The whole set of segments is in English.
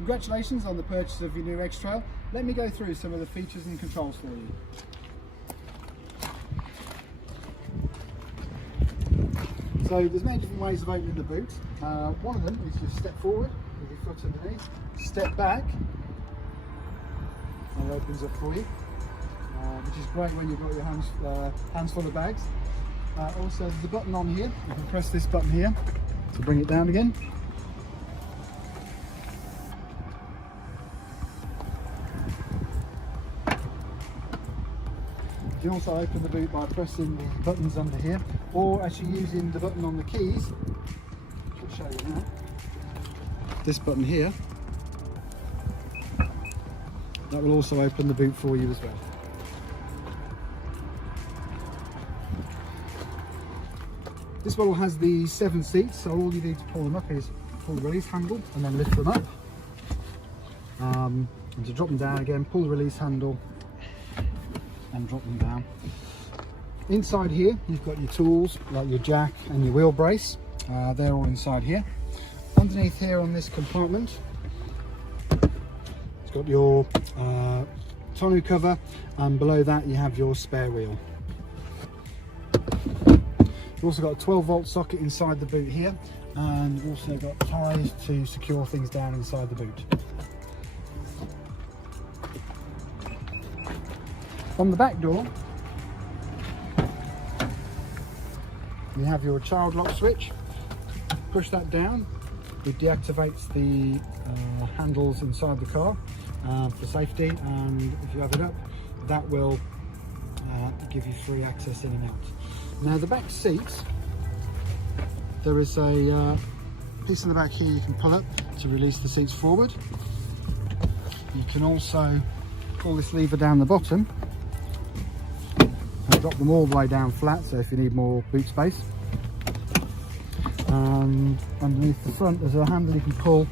Congratulations on the purchase of your new X-Trail. Let me go through some of the features and controls for you. So there's many different ways of opening the boot. One of them is just step forward with your foot underneath, step back, and it opens up for you, which is great when you've got your hands full of bags. Also there's a button on here, you can press this button here to bring it down again. You can also open the boot by pressing the buttons under here, or actually using the button on the keys, which I'll show you now. This button here, that will also open the boot for you as well. This model has the 7 seats, so all you need to pull them up is pull the release handle and then lift them up. And to drop them down again, pull the release handle and drop them down. Inside here you've got your tools like your jack and your wheel brace, they're all inside here. Underneath here on this compartment it's got your tonneau cover, and below that you have your spare wheel. You've also got a 12-volt socket inside the boot here, and you've also got ties to secure things down inside the boot. On the back door, you have your child lock switch. Push that down, it deactivates the handles inside the car for safety, and if you have it up, that will give you free access in and out. Now the back seats, there is a piece in the back here you can pull up to release the seats forward. You can also pull this lever down the bottom and drop them all the way down flat, so if you need more boot space. And underneath the front there's a handle you can pull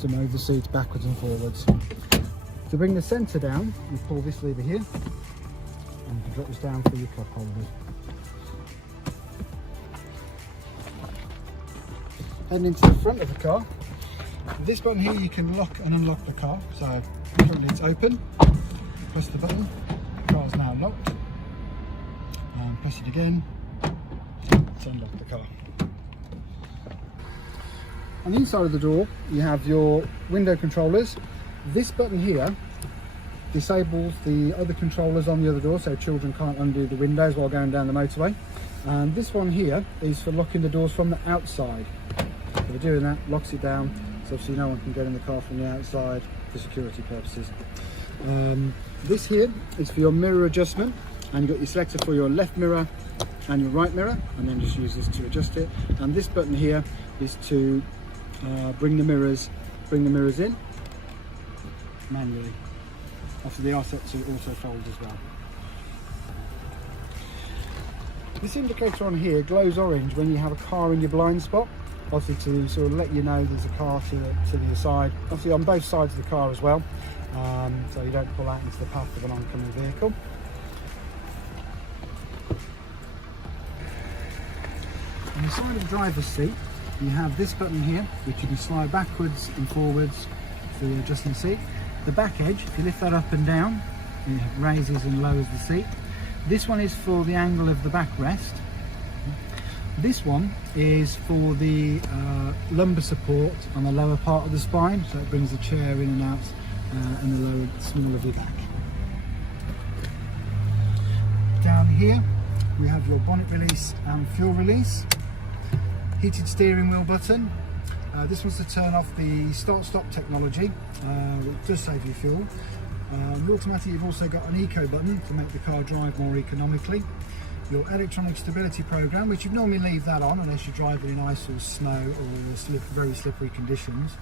to move the seats backwards and forwards. To bring the centre down, you pull this lever here, and you can drop this down for your cup holders. Heading into the front of the car, this button here you can lock and unlock the car. So currently it's open, press the button, the car is now locked, and press it again to unlock the car. On the inside of the door you have your window controllers. This button here disables the other controllers on the other door, so children can't undo the windows while going down the motorway. And this one here is for locking the doors from the outside. So by doing that, locks it down, so obviously no one can get in the car from the outside for security purposes. This here is for your mirror adjustment, and you've got your selector for your left mirror and your right mirror, and then just use this to adjust it. And this button here is to bring the mirrors in manually. Obviously they are set to auto fold as well. This indicator on here glows orange when you have a car in your blind spot, obviously to sort of let you know there's a car to the side, obviously on both sides of the car as well, so you don't pull out into the path of an oncoming vehicle. On the side of the driver's seat you have this button here, which you can slide backwards and forwards for adjusting the seat. The back edge, if you lift that up and down, it raises and lowers the seat. This one is for the angle of the backrest. This one is for the lumbar support on the lower part of the spine, so it brings the chair in and out and the lower, small of your back. Down here we have your bonnet release and fuel release. Heated steering wheel button. This one's to turn off the start-stop technology, it does save you fuel. Automatically you've also got an eco button to make the car drive more economically. Your electronic stability program, which you'd normally leave that on unless you're driving in ice or snow or very slippery conditions.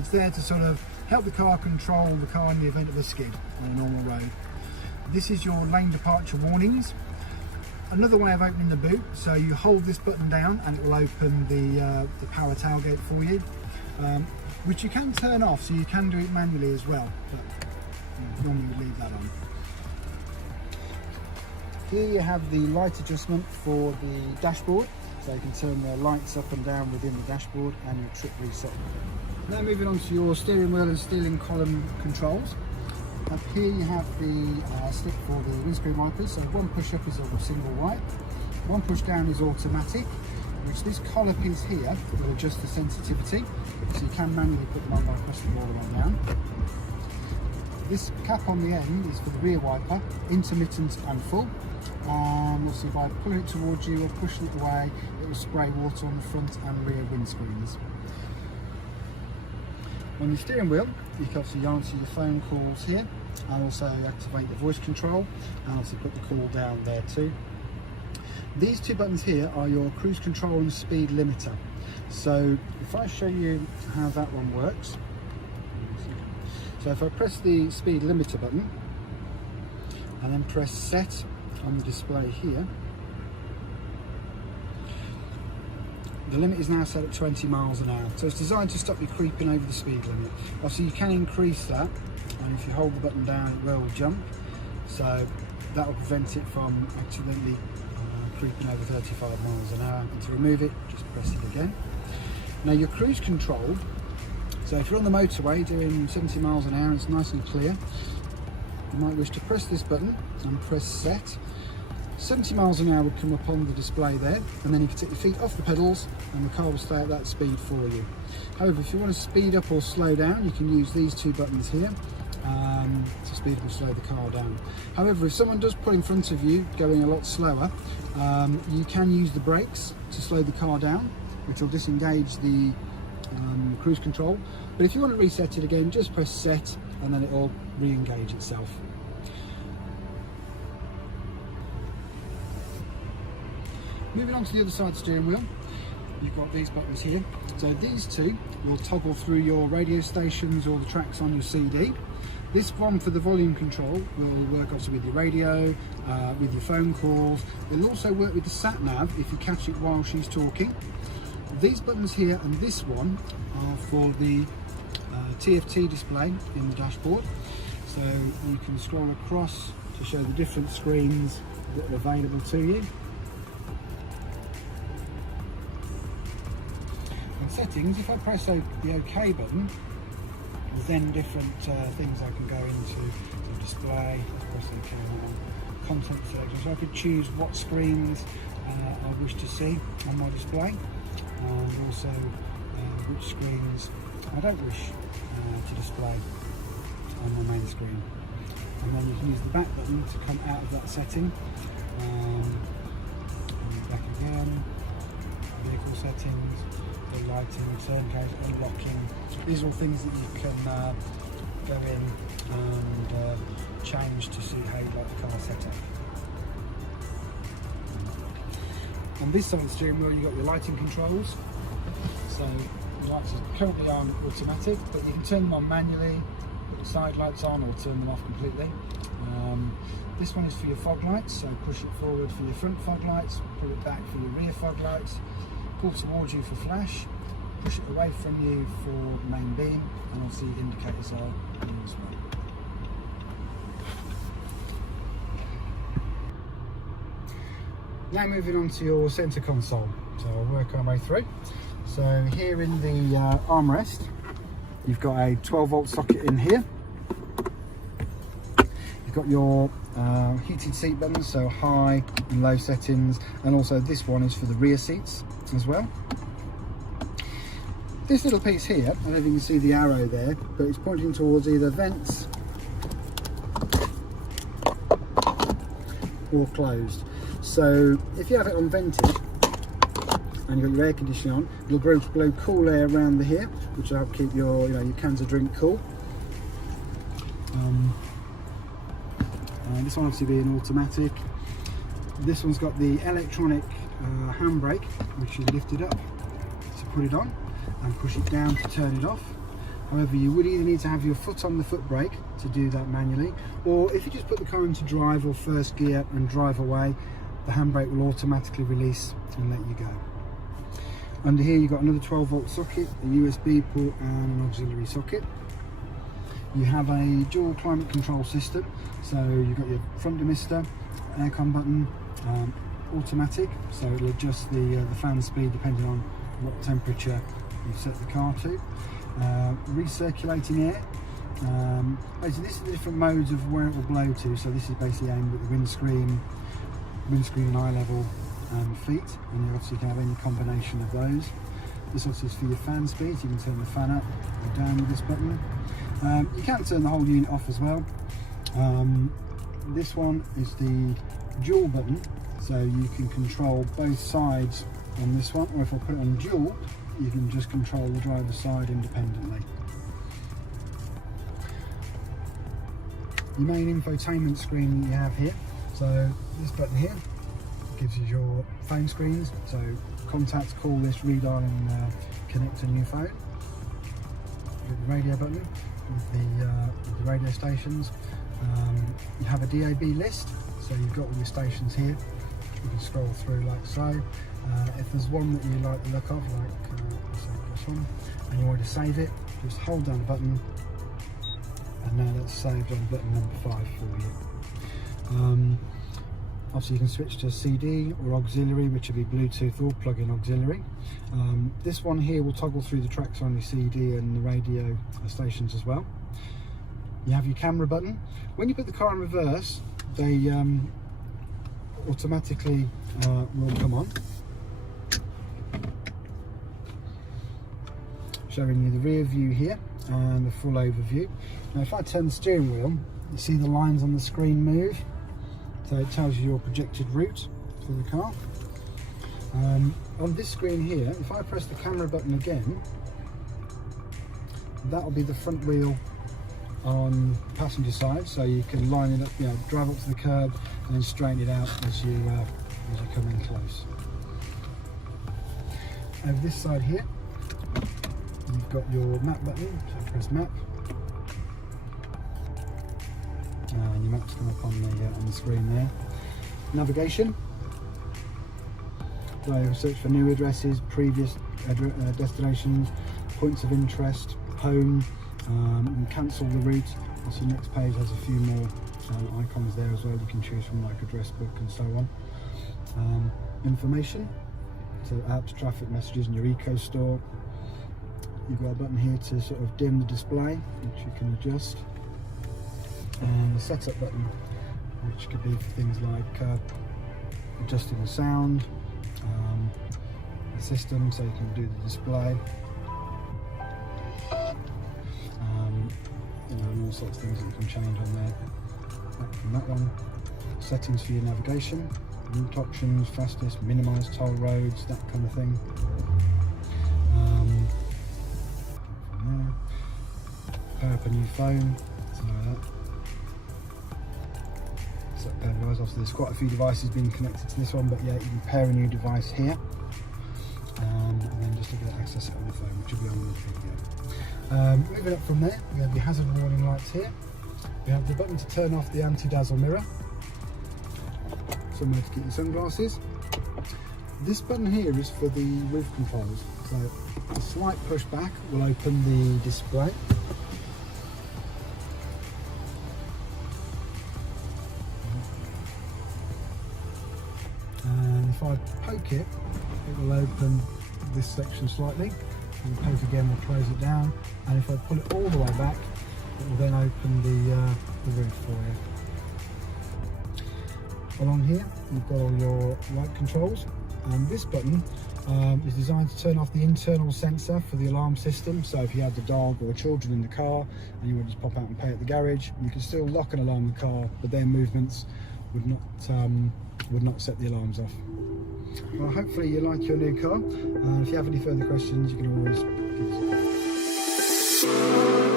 It's there to sort of help the car control the car in the event of a skid on a normal road. This is your lane departure warnings. Another way of opening the boot, so you hold this button down and it will open the power tailgate for you, which you can turn off, so you can do it manually as well, but normally we leave that on. Here you have the light adjustment for the dashboard, so you can turn the lights up and down within the dashboard, and your trip reset. Now moving on to your steering wheel and steering column controls. Up here you have the stick for the windscreen wipers, so one push up is a single wipe, one push down is automatic, which this collar piece here will adjust the sensitivity, so you can manually put them on by pressing all the way down. This cap on the end is for the rear wiper, intermittent and full, and obviously by pulling it towards you or pushing it away, it will spray water on the front and rear windscreens. On your steering wheel, you can obviously answer your phone calls here, and also activate the voice control, and also put the call down there too. These two buttons here are your cruise control and speed limiter. So if I show you how that one works, so if I press the speed limiter button and then press set on the display here, the limit is now set at 20 miles an hour. So it's designed to stop you creeping over the speed limit. Obviously you can increase that, and if you hold the button down it will jump. So that will prevent it from accidentally creeping over 35 miles an hour. And to remove it, just press it again. Now your cruise control, so if you're on the motorway doing 70 miles an hour, it's nice and clear, you might wish to press this button and press set. 70 miles an hour would come up on the display there, and then you can take your feet off the pedals and the car will stay at that speed for you. However, if you want to speed up or slow down, you can use these two buttons here to speed up or slow the car down. However, if someone does pull in front of you going a lot slower, you can use the brakes to slow the car down, which will disengage the cruise control. But if you want to reset it again, just press set and then it will re-engage itself. Moving on to the other side steering wheel, you've got these buttons here. So these two will toggle through your radio stations or the tracks on your CD. This one for the volume control will work obviously with your radio, with your phone calls. It'll also work with the sat nav if you catch it while she's talking. These buttons here and this one are for the TFT display in the dashboard. So you can scroll across to show the different screens that are available to you. Settings, if I press the OK button, there's then different things I can go into the display. Press OK now, content selection, so I could choose what screens I wish to see on my display, and also which screens I don't wish to display on the main screen. And then you can use the back button to come out of that setting. And back again, vehicle settings, the lighting, turn code, unlocking. These are all things that you can go in and change to suit how you like the car set up. On this side of the steering wheel you've got your lighting controls. So the lights are currently on automatic, but you can turn them on manually, put the side lights on or turn them off completely. This one is for your fog lights, so push it forward for your front fog lights, pull it back for your rear fog lights, pull towards you for flash, push it away from you for main beam, and obviously indicators are here as well. Now moving on to your centre console, so I'll work our way through. So here in the armrest, you've got a 12 volt socket in here. You've got your heated seat buttons, so high and low settings, and also this one is for the rear seats as well. This little piece here, I don't know if you can see the arrow there, but it's pointing towards either vents or closed. So if you have it on vented and you've got your air conditioning on, it'll blow cool air around the here, which will help keep your your cans of drink cool. This one obviously being automatic. This one's got the electronic handbrake, which you lift it up to put it on and push it down to turn it off. However, you would either need to have your foot on the foot brake to do that manually, or if you just put the car into drive or first gear and drive away, the handbrake will automatically release and let you go. Under here you've got another 12 volt socket, a USB port and an auxiliary socket. You have a dual climate control system, so you've got your front demister, aircon button, automatic, so it'll adjust the fan speed depending on what temperature you set the car to. recirculating air. Basically this is the different modes of where it will blow to. So this is basically aimed at the windscreen and eye level and feet, and you obviously can have any combination of those. This also is for your fan speed, so you can turn the fan up or down with this button. You can turn the whole unit off as well. This one is the dual button, so you can control both sides on this one, or if I put it on dual, you can just control the driver's side independently. Your main infotainment screen that you have here, so this button here gives you your phone screens, so contacts, call list, redial and connect a new phone. You've got the radio button with the radio stations. You have a DAB list, so you've got all your stations here, which we can scroll through like so. If there's one that you like the look of, like this one, and you want to save it, just hold down the button, and now that's saved on button number 5 for you. Obviously you can switch to CD or auxiliary, which would be Bluetooth or plug-in auxiliary. This one here will toggle through the tracks on your CD and the radio stations as well. You have your camera button. When you put the car in reverse, they automatically will come on, showing you the rear view here and the full overview. Now if I turn the steering wheel, you see the lines on the screen move, so it tells you your projected route for the car. On this screen here, if I press the camera button again, that will be the front wheel on the passenger side, so you can line it up, you know, drive up to the curb and then straighten it out as you come in close. Over this side here, you've got your map button, so press map, and your maps come up on the screen there. Navigation, so search for new addresses, previous destinations, points of interest, home. You can cancel the route. Also, the next page has a few more icons there as well. You can choose from like address book and so on. Information, so apps, traffic messages, and your eco store. You've got a button here to sort of dim the display, which you can adjust, and the setup button, which could be for things like adjusting the sound, the system, so you can do the display. And all sorts of things that you can change on there. Back from that one, settings for your navigation, route options, fastest, minimise toll roads, that kind of thing. From there, pair up a new phone, something like that. Set pair device. Obviously, there's quite a few devices being connected to this one, but yeah, you can pair a new device here, and then just look at access it on the phone, which will be on the video. Moving up from there, we have the hazard warning lights here. We have the button to turn off the anti-dazzle mirror, somewhere to get your sunglasses. This button here is for the roof controls, so a slight push back will open the display. And if I poke it, it will open this section slightly. And the poke again will close it down, and if I pull it all the way back, it will then open the roof for you. Along here, you've got all your light controls, and this button is designed to turn off the internal sensor for the alarm system. So if you have the dog or children in the car and you want to just pop out and pay at the garage, you can still lock and alarm the car, but their movements would not set the alarms off. Well, hopefully you like your new car, and if you have any further questions, you can always give us a call.